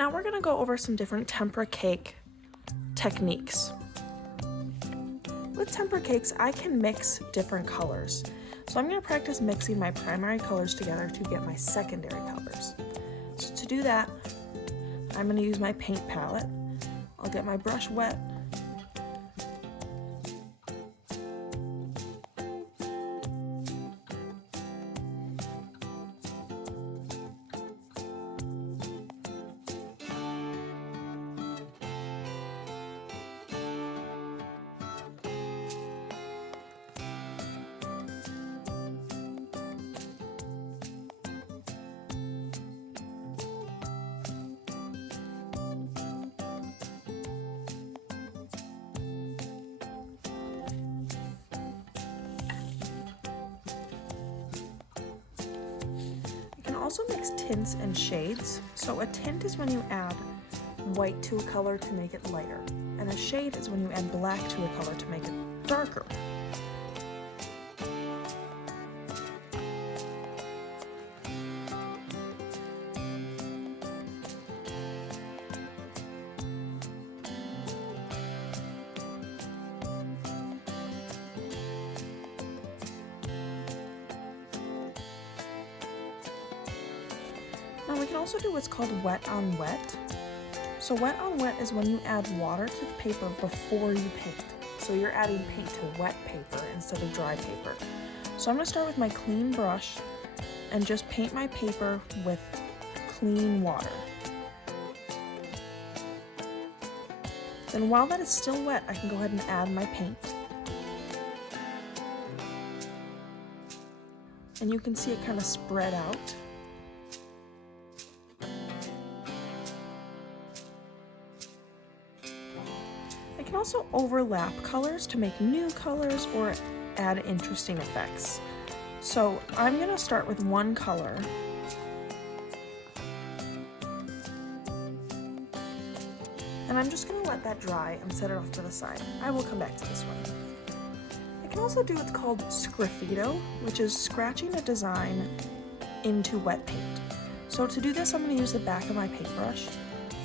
Now we're gonna go over some different tempera cake techniques. With tempera cakes, I can mix different colors. So I'm gonna practice mixing my primary colors together to get my secondary colors. So to do that, I'm gonna use my paint palette. I'll get my brush wet. Also mix tints and shades. So a tint is when you add white to a color to make it lighter, and a shade is when you add black to a color to make it darker. Now we can also do what's called wet on wet. So wet on wet is when you add water to the paper before you paint. So you're adding paint to wet paper instead of dry paper. So I'm going to start with my clean brush and just paint my paper with clean water. Then while that is still wet, I can go ahead and add my paint. And you can see it kind of spread out. I can also overlap colors to make new colors or add interesting effects. So I'm going to start with one color. And I'm just going to let that dry and set it off to the side. I will come back to this one. I can also do what's called sgraffito, which is scratching a design into wet paint. So to do this, I'm going to use the back of my paintbrush.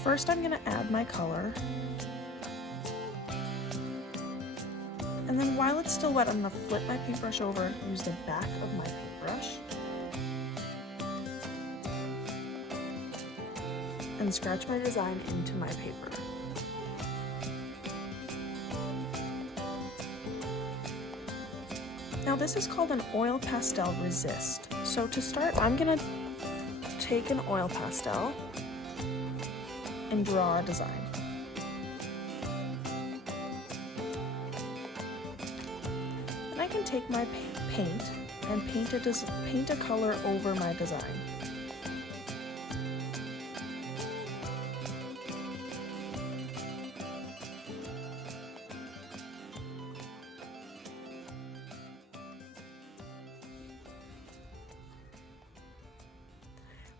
First, I'm going to add my color. And then while it's still wet, I'm going to flip my paintbrush over, use the back of my paintbrush, and scratch my design into my paper. Now this is called an oil pastel resist. So to start, I'm going to take an oil pastel and draw a design. I can take my paint and paint a color over my design.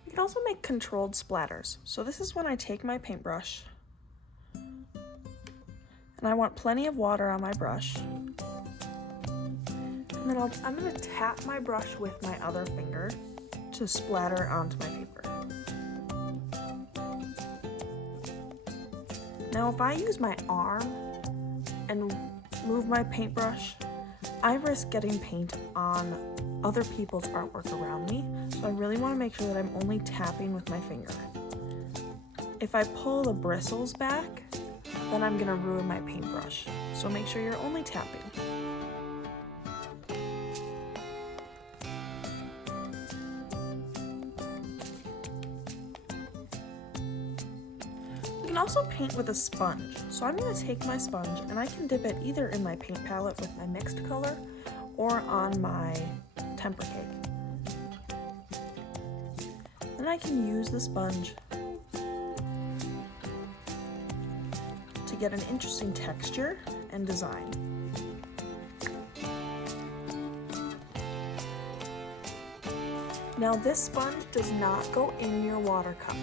We can also make controlled splatters. So this is when I take my paintbrush and I want plenty of water on my brush. And then I'm going to tap my brush with my other finger to splatter onto my paper. Now if I use my arm and move my paintbrush, I risk getting paint on other people's artwork around me, so I really want to make sure that I'm only tapping with my finger. If I pull the bristles back, then I'm going to ruin my paintbrush, so make sure you're only tapping. You can also paint with a sponge. So I'm going to take my sponge and I can dip it either in my paint palette with my mixed color or on my tempera cake. Then I can use the sponge to get an interesting texture and design. Now this sponge does not go in your water cup,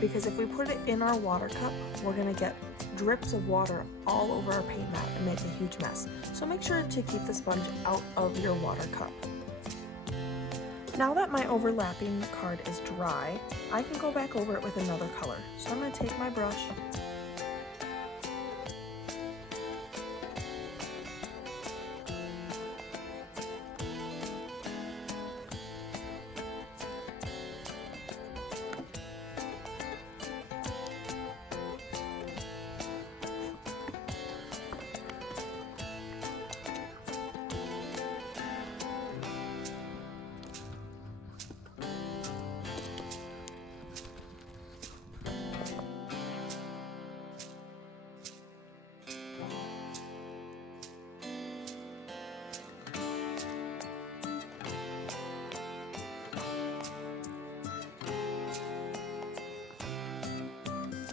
because if we put it in our water cup, we're going to get drips of water all over our paint mat and make a huge mess. So make sure to keep the sponge out of your water cup. Now that my overlapping card is dry, I can go back over it with another color. So I'm going to take my brush